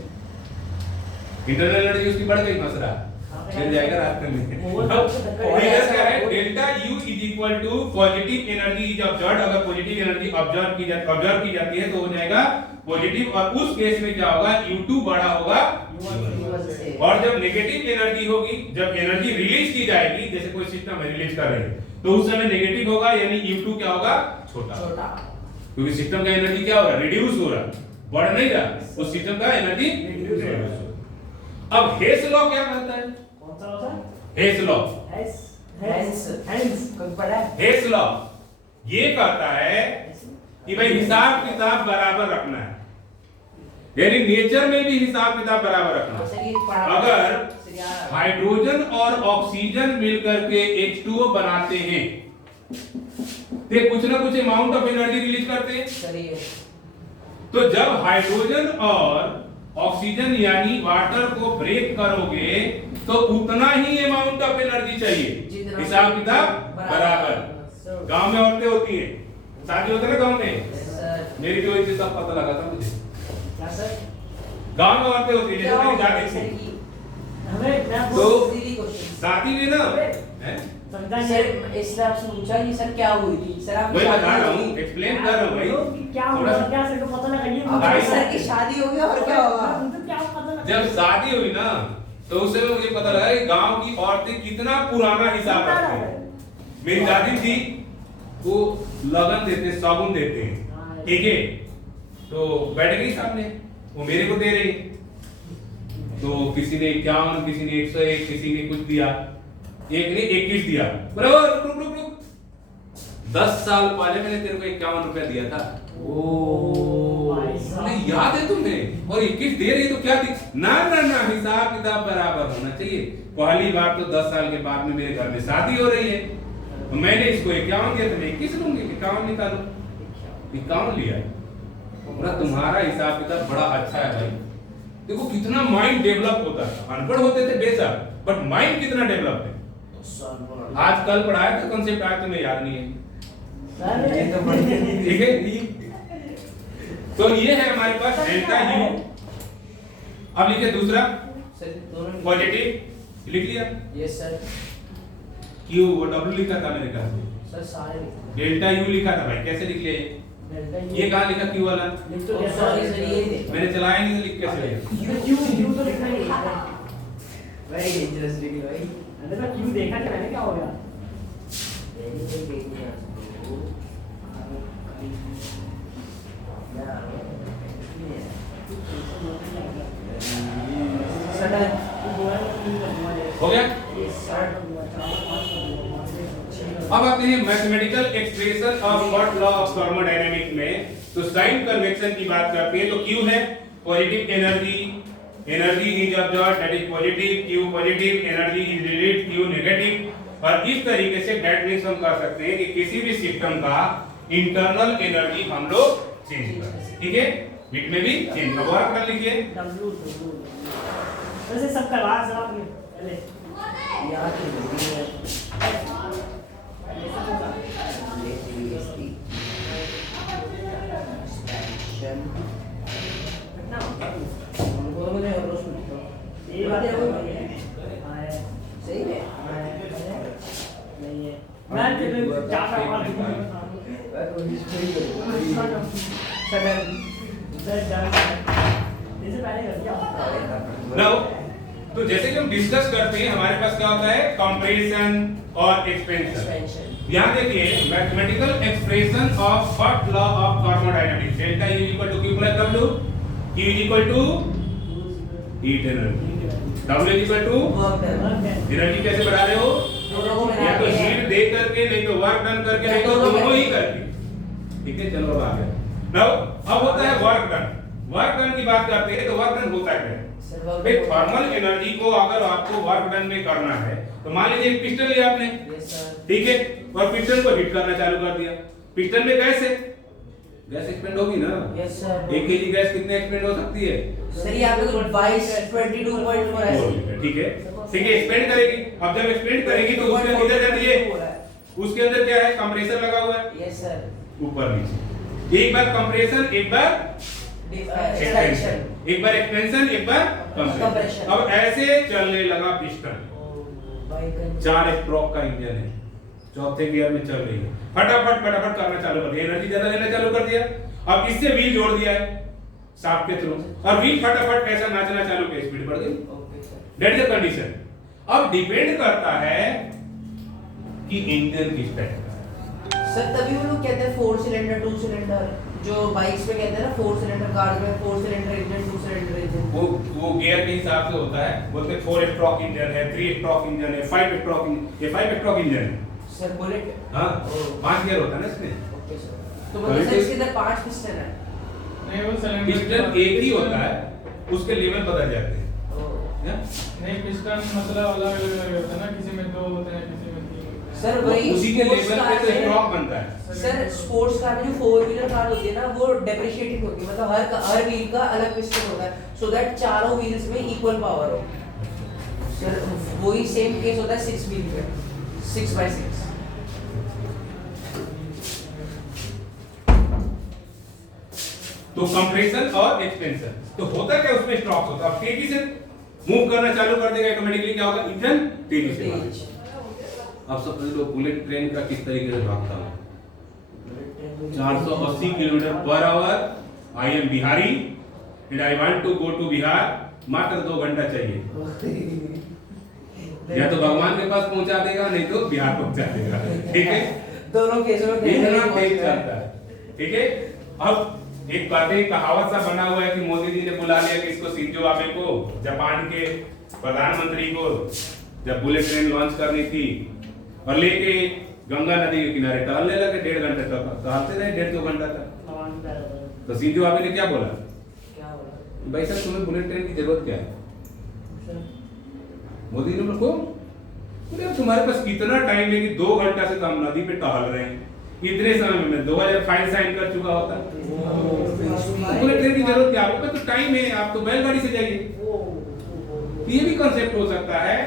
इंटरनल एनर्जी उसकी बढ़ गई, मसरा चल जाएगा रात में। Delta U is equal to positive energy is observed. अगर पॉजिटिव एनर्जी ऑब्जर्व की जाती है तो हो जाएगा पॉजिटिव, और उस केस में क्या होगा? U2 बड़ा होगा। और जब नेगेटिव एनर्जी होगी, जब एनर्जी रिलीज की जाएगी, जैसे कोई सिस्टम है रिलीज कर रही है, तो उस समय नेगेटिव होगा, यानी U2 क्या होगा? छोटा। क्योंकि सिस्टम का एनर्जी क्या हो रहा है? रिड्यूस हो रहा है, बढ़ नहीं रहा। उस सिस्टम का एनर्जी रिड्यूस हो रहा है। अब हेस लॉ क्या कहता है? कौन सा होता है? हेस लॉ। हेंस कौन पढ़ा है? हेस लॉ ये कहता है कि भाई हिसाब किताब बराबर रखना है, यानी नेचर में भी हिसाब किताब बराबर रखना। अगर हाइड्रोजन और ऑक्सीजन मिलकर के H2O बनाते हैं, तो कुछ ना कुछ अमाउंट ऑफ एनर्जी रिलीज करते हैं। तो जब हाइड्रोजन और ऑक्सीजन यानी वाटर को ब्रेक करोगे तो उतना ही अमाउंट ऑफ एनर्जी चाहिए, हिसाब किताब बराबर। गांव में औरतें होती हैं, शादी होता है ना गांव में, मेरी जो इसे सब पता लगा था मुझे। क्या सर? गांव में औरतें होती है, जैसे मेरी दादी थी, हमें मैं तो शादी में ना सर इसने आपसे पूछा कि सर क्या हुई थी? सर आप वही बता रहा हूँ, एक्सप्लेन कर रहा हूँ भाई। क्या हुआ? क्या सर को पता लगा? ये अब सर की शादी होगी और क्या होगा? तो क्या पता लगा? जब शादी हुई ना, तो उस समय मुझे पता लगा कि गांव की औरतें कितना पुराना हिसाब रखती हैं। मेरी दादी थी, वो लगन देते, साबुन देते हैं, ठीक है, तो बैठ गई सामने, वो मेरे को दे रही, तो किसी ने 51, किसी ने 101, किसी ने कुछ दिया, एक ने 21 दिया। बराबर, रुक रुक रुक, 10 साल पहले मैंने तेरे को 51 रुपया दिया था। याद है तुम्हें? और 21 दे रही तो क्या थी? ना ना ना, हिसाब किताब बराबर होना चाहिए। पहली बार तो 10 साल के बाद में मेरे घर में शादी हो रही है, तो मैंने इसको 51 दिया, तो मैं 21 लूंगी, 51 निकालो, 51 लिया। पूरा तुम्हारा हिसाब किताब बड़ा अच्छा है भाई। देखो कितना माइंड डेवलप होता है। अनपढ़ होते थे बेशक, बट माइंड कितना डेवलप है। आज कल पढ़ाया था कंसेप्ट, आज तुम्हें याद नहीं है, ठीक है। तो ये है हमारे पास डेल्टा यू। अब लिखे दूसरा पॉजिटिव, लिख लिया। Yes sir. क्यू और डब्ल्यू लिखा था मैंने कहा, सर सारे डेल्टा यू लिखा था भाई, कैसे लिख लिया ये कहाँ लिखा क्यू वाला? मैंने चलाया नहीं, लिख कैसे लिया? क्यू तो लिखना ही है। वेरी डेंजरस लिखी भाई। अरे मैं क्यू देखा कि मैंने, क्या हो गया? हो गया। अब आते हैं mathematical expression of first law of thermodynamics में। तो साइन कन्वेक्शन की बात करते हैं, तो Q है positive energy, energy is observed that is positive, Q positive, energy is released, Q negative. और इस तरीके से दैट मींस हम कह सकते हैं कि किसी भी सिस्टम का इंटरनल एनर्जी हम लोग चेंज करते हैं, ठीक है, बीट में भी चेंज। अब और कर लीजिए W वैसे सब करवा सर आपने पहले याद नहीं है। वो तो मुझे रोज मिलता है। ये बात है सही है। नहीं है मैं तेरे चाचा और जैसे पहले कर दिया नाउ तो जैसे कि हम डिस्कस करते हैं हमारे पास क्या होता है कंप्रेशन और एक्सपेंशन। यहाँ देखिए mathematical expression of first law of thermodynamics delta U equal to Q plus W Q equal to heat energy W equal to energy कैसे बना रहे हो या तो हीट दे करके नहीं तो वर्क डन करके नहीं तो दोनों ही करके। ठीक है चलो अब आ गया। नाउ अब होता है वर्क डन। वर्क डन की बात करते हैं तो वर्क डन होता है भाई थर्मल एनर्जी को अगर आपको वर्क डन में करना है तो मान लीजिए एक पिस्टन लिया आपने ठीक है और पिस्टन को हिट करना चालू कर दिया। पिस्टन में गैस है गैस एक्सपेंड होगी ना। Yes sir. 1 केजी गैस कितने एक्सपेंड हो सकती है सर यहाँ पे तो 22.4 है। ठीक है एक्सपेंड करेगी। अब जब एक्सपेंड करेगी तो उसके अंदर जाती है उसके अंदर क्या है कंप्रेसर लगा हुआ है। Yes sir. ऊपर नीचे एक बार कंप्रेशन एक बार एक्सपेंशन एक बार एक्सपेंशन एक बार कंप्रेशन। अब ऐसे चलने लगा पिस्टन 4 स्ट्रोक का इंजन है चौथे गियर में चल रही है फटाफट करना चालू कर दिया एनर्जी ज्यादा लेना चालू कर दिया। अब इससे व्हील जोड़ दिया है शाफ्ट के थ्रू और व्हील फटाफट कैसा नाचना चालू किया स्पीड बढ़ गई। That is the condition. अब डिपेंड करता है कि इंजन किस टाइप का है। सर तभी वो लोग कहते हैं 4 सिलेंडर 2 सिलेंडर जो बाइक्स में कहते हैं ना 4 सिलेंडर कार में 4 सिलेंडर इंजन 2 सिलेंडर इंजन वो गियर के हिसाब से होता है। बोलते हैं 4 स्ट्रोक इंजन है 3 स्ट्रोक इंजन है 5 स्ट्रोक ये 5 स्ट्रोक इंजन है। सर बुलेट हां 5 गियर होता है ना इसमें। Okay sir. तो मतलब सर इसके अंदर 5 पिस्टन है। नहीं वो सिलेंडर पिस्टन एक ही होता है उसके लेवल बदल जाते हैं। नहीं पिस्टन मतलब अलग अलग होता है ना किसी में 2 होते हैं किसी में 3 होते हैं। सर वही उसी के लेवल पे तो स्ट्रोक बनता है। सर स्पोर्ट्स कार में जो 4 व्हीलर कार होती है ना वो डेप्रिशिएटिंग होती है मतलब हर व्हील का अलग पिस्टन होता है सो दैट चारों व्हील्स में इक्वल पावर हो। सर वही सेम केस होता है 6 व्हील पे 6x6। तो कंप्रेशन और एक्सपेंशन तो होता क्या उसमें स्ट्रोक होता है। अब तेजी से मूव करना चालू कर देगा ऑटोमेटिकली क्या होगा इंजन तेजी से भागेगा। अब समझ लो बुलेट ट्रेन का किस तरीके से भागता है 480 kilometre per hour. I am Bihari and I want to go to Bihar मात्र 2 घंटा चाहिए। या तो भगवान के पास पहुंचा देगा नहीं तो बिहार पहुंचा देगा। ठीक है दोनों केसों में इतना तेज चलता है। ठीक है अब एक बात है कहावत सा बना हुआ है कि मोदी जी ने बुला लिया कि इसको शिंजो आबे को जापान के प्रधानमंत्री को जब बुलेट ट्रेन लॉन्च करनी थी और लेके गंगा नदी के किनारे टहलने लगे 1.5 घंटे तक टहलते रहे 1.5-2 घंटा तक। तो शिंजो आबे ने क्या बोला भाई साहब तुम्हें बुलेट ट्रेन की जरूरत क्या है। मोदी ने उनको बोले तुम्हारे पास कितना टाइम है कि 2 घंटा से तो हम नदी पे टहल रहे हैं इतने समय में मैं 2000 फाइल साइन कर चुका होता। बुलेट ट्रेन की जरूरत क्या आपके पास तो टाइम है आप तो बैलगाड़ी से जाइए। ये भी कॉन्सेप्ट हो सकता है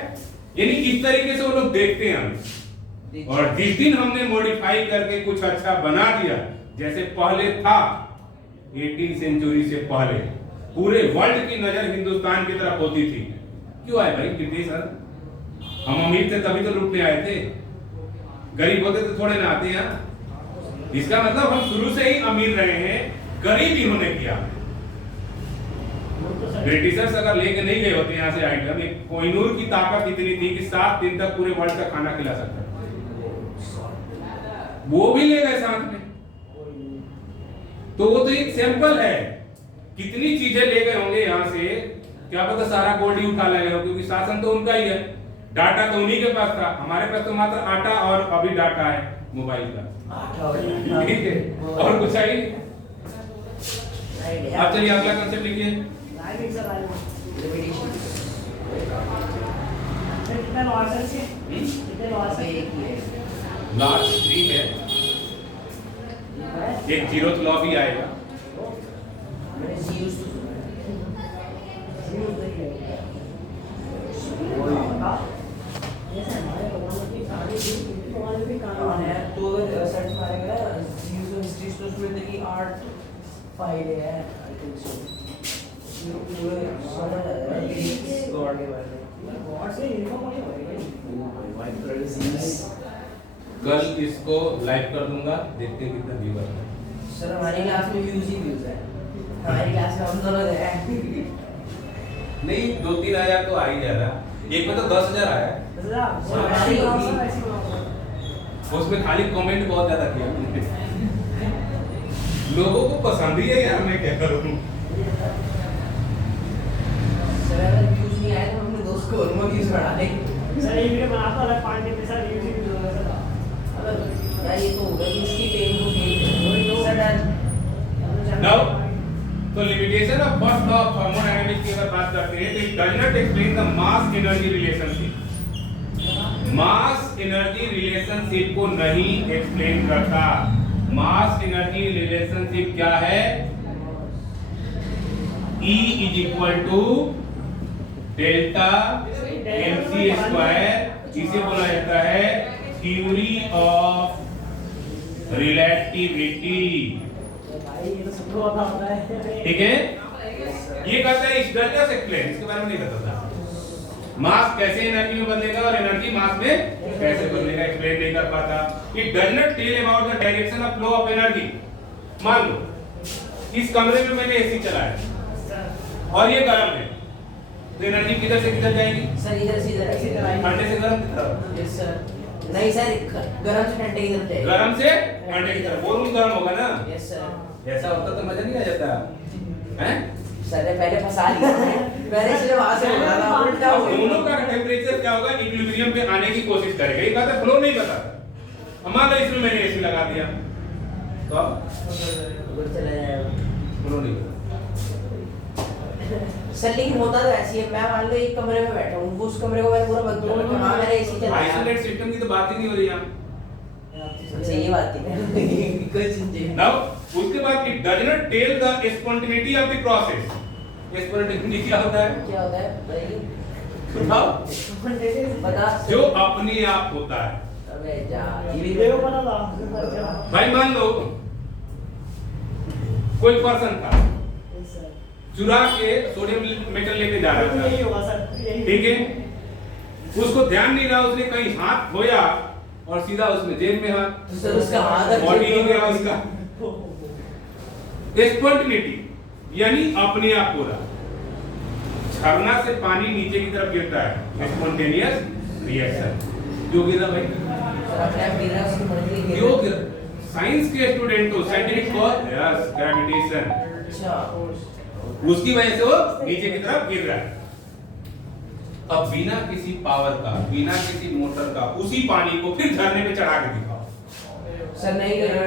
यानी इस तरीके से वो लोग देखते हैं हमें। और जिस दिन हमने मॉडिफाई करके कुछ अच्छा बना दिया जैसे पहले था 18वीं सेंचुरी से पहले पूरे वर्ल्ड की नजर हिंदुस्तान की तरफ होती थी। क्यों आए भाई ब्रिटिश सर हम अमीर थे तभी तो लूटने आए थे गरीब होते तो थोड़े ना आते हैं। इसका मतलब हम शुरू से ही अमीर रहे हैं गरीब इन्होंने किया। ब्रिटिशर्स अगर लेके नहीं गए होते यहाँ से आइटम एक कोहिनूर की ताकत इतनी थी कि 7 दिन तक पूरे वर्ल्ड का खाना खिला सकता वो भी ले गए साथ में। तो वो तो एक सैंपल है कितनी चीजें ले गए होंगे यहाँ से क्या पता सारा गोल्ड ही उठा लाए क्योंकि शासन तो उनका ही है डाटा तो उन्हीं के पास था। हमारे पास तो मात्र आटा और अभी डाटा है मोबाइल का। ठीक है और कुछ है आप चलिए अगला कंसेप्ट लिखिए। लास्ट 3 है एक जीरोथ लॉ भी आएगा। सर उसमें देखिए 8 फाइल है आई थिंक सो ये पूरा समझ आ रहा है ग्रीक गॉड के बारे में गॉड से यूनिफॉर्म नहीं होएगा वाइट प्रेजेंस कल इसको लाइव कर दूंगा, देखते हैं कितना व्यूअर है। सर हमारी क्लास में व्यूज ही व्यूज है हमारी क्लास में हम दोनों हैं नहीं 2-3 हजार तो आ ही जा रहा, एक में तो 10,000 आया है। उसमें खाली कमेंट बहुत ज्यादा किया मैंने। लोगों को पसंद ही है यार, मैं क्या करूं। सर अगर व्यूज नहीं आए तो हम अपने दोस्त को और व्यूज बढ़ा देंगे सर ये वीडियो बनाता हूं अलग पार्ट के साथ यूज ही होगा सर। अगर यार ये तो होगा कि इसकी फेम को फेम सर डन नाउ तो limitation of first law of thermodynamics की अगर बात करते हैं तो it does not explain the mass energy relationship. Mass energy relationship को नहीं एक्सप्लेन करता। मास एनर्जी रिलेशनशिप क्या है? E is equal to delta mc square, इसे बोला जाता है थ्योरी ऑफ रिलेटिविटी। भाई ये तो सब लोग आता है। ठीक है, ये कहता है इस डेल्टा से एक्सप्लेन, इसके बारे में नहीं बताता। मास कैसे एनर्जी में बदलेगा और एनर्जी मास में कैसे बदलेगा एक्सप्लेन नहीं कर पाता। It does not tell about the direction of flow of energy. मान लो इस कमरे में मैंने एसी चलाया और ये गर्म है, तो एनर्जी किधर से किधर जाएगी? सर इधर से इधर आएगी ठंडे से गर्म की तरफ। यस सर नहीं सर गरम से ठंडे की तरफ जाएगी गर्म से ठंडे की तरफ, वो रूम गर्म होगा ना। यस सर ऐसा होता तो मजा नहीं आ जाता हैं? सर ने पहले फंसा लिया पहले सिर्फ वहां से बोला था उल्टा हो गया दोनों का टेम्परेचर क्या होगा? इक्विलिब्रियम पे आने की कोशिश करेगा। ये कहता फ्लो नहीं बताता। अब मान लो इसमें मैंने एसी लगा दिया तो ऊपर चला जाएगा फ्लो नहीं होगा। सर लेकिन होता तो ऐसी है मैं मान लो एक कमरे में बैठा हूँ उस कमरे को मैंने पूरा बंद कर दिया हाँ मैंने एसी चलाया आइसोलेट सिस्टम की तो बात ही नहीं हो रही यहाँ। सही बात है कुछ नाउ उसके बाद it does not tell the spontaneity of the process. Spontaneity क्या होता है? क्या होता है बताइए बताओ। बता जो अपने आप होता है। अबे जा ये भी वीडियो बना था। भाई मान लो कोई पर्सन था चुरा के सोडियम मेटल लेके जा रहा यही था, होगा सर यही। ठीक है, उसको ध्यान नहीं रहा, उसने कहीं हाथ धोया और सीधा उसमें जेब में हाथ, तो सर उसका हाथ बॉडी हो गया उसका। स्पॉन्टेनिटी यानी अपने आप हो रहा। झरना से पानी नीचे की तरफ गिरता है, स्पॉन्टेनियस रिएक्शन। जो गिरा भाई सर अपने आप गिर रहा है उसकी मर्जी से क्यों गिरा? साइंस के स्टूडेंट हो, साइंटिफिक कॉज यस ग्रेविटेशन, अच्छा उसकी वजह से वो नीचे की तरफ गिर रहा है। अब बिना किसी पावर का, बिना किसी मोटर का उसी पानी को फिर झरने पे चढ़ा के दिखाओ, सर नहीं कर रहा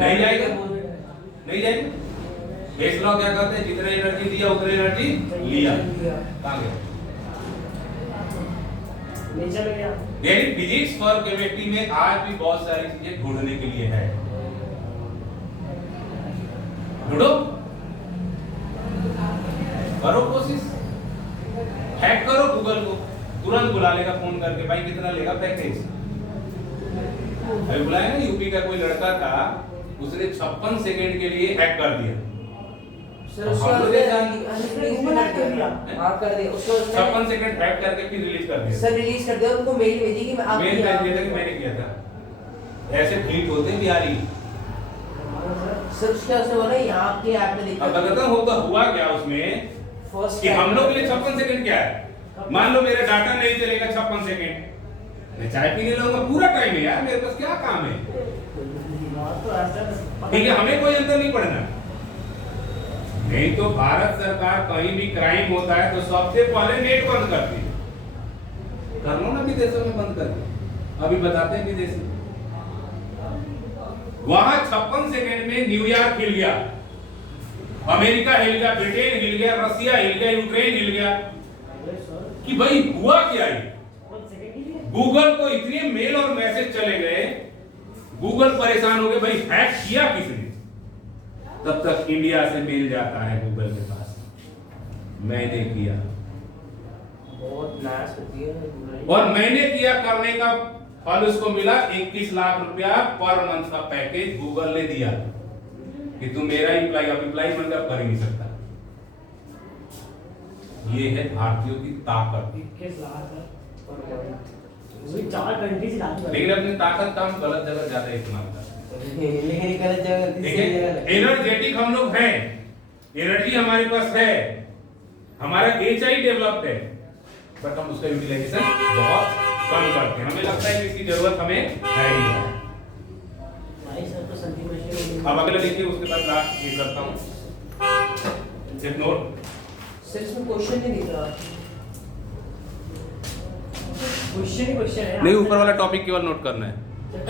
नहीं जाएगा, नहीं जाएगा। बेस लॉ क्या कहते हैं? जितने एनर्जी दिया उतने एनर्जी लिया। कहां गया? नीचे में गया। यानी फिजिक्स और केमिस्ट्री में आज भी बहुत सारी चीजें ढूंढने के लिए है। ढूंढो, करो कोशिश, हैक करो गूगल को, तुरंत बुला लेगा फोन करके, भाई कितना लेगा पैकेज। अभी बुलाया ना, यूपी का कोई लड़का था, उसने 56 सेकंड के लिए हैक कर दिया। सर उसको हम लोग देखा कर दिया आप कर दिया उसको 56 सेकंड हैक करके फिर रिलीज कर दिया। सर रिलीज कर दिया उनको मेल भेजी कि मैं आप मेल भेज दिया था कि मैंने किया था। ऐसे ट्वीट होते हैं बिहारी। सर उसके उसने बोला यहाँ आपके ऐप में अब दिक्कत बताता हूँ तो हुआ क्या उसमें फर्स्ट कि हम लोग के लिए 56 सेकंड क्या है? मान लो मेरा डाटा नहीं चलेगा 56 सेकंड, मैं चाय पीने लगूंगा, पूरा टाइम है यार, मेरे पास क्या काम है? ठीक है, हमें कोई अंतर नहीं पड़ना। नहीं तो भारत सरकार कहीं भी क्राइम होता है तो सबसे पहले नेट बंद करती है। कर लो ना विदेशों में बंद करके, अभी बताते हैं विदेश में। वहां 56 सेकंड में न्यूयॉर्क हिल गया, अमेरिका हिल गया, ब्रिटेन हिल गया, रसिया हिल गया, यूक्रेन हिल गया कि भाई हुआ क्या है? गूगल को इतने मेल और मैसेज चले गए, गूगल परेशान हो गए, भाई हैक किया किसने? तब तक इंडिया से मेल जाता है गूगल के पास, मैंने किया बहुत नाश होती है और मैंने किया करने का फल उसको मिला 21 लाख रुपया पर मंथ का पैकेज गूगल ने दिया। कि तू मेरा इम्प्लाई अब इम्प्लाई बनकर कर ही नहीं सकता। ये है भारतीयों की ताकत। 21 लाख है वही 4 कंट्री से लाती लेकिन अपनी ताकत का हम गलत जगह ज्यादा इस्तेमाल करते हैं। लेकिन गलत जगह देखिए एनर्जेटिक हम लोग हैं, एनर्जी हमारे पास है, हमारा एचआई डेवलप्ड है, बट हम उसका यूटिलाइजेशन बहुत कम करते हैं। हमें लगता है कि इसकी जरूरत हमें है ही नहीं। भाई सर तो संदीप मशीन अब अगला देखिए, उसके बाद लास्ट ये करता हूं एक नोट। सर इसमें क्वेश्चन नहीं दिख रहा। क्वेश्चन है नहीं, ऊपर वाला टॉपिक केवल नोट करना है।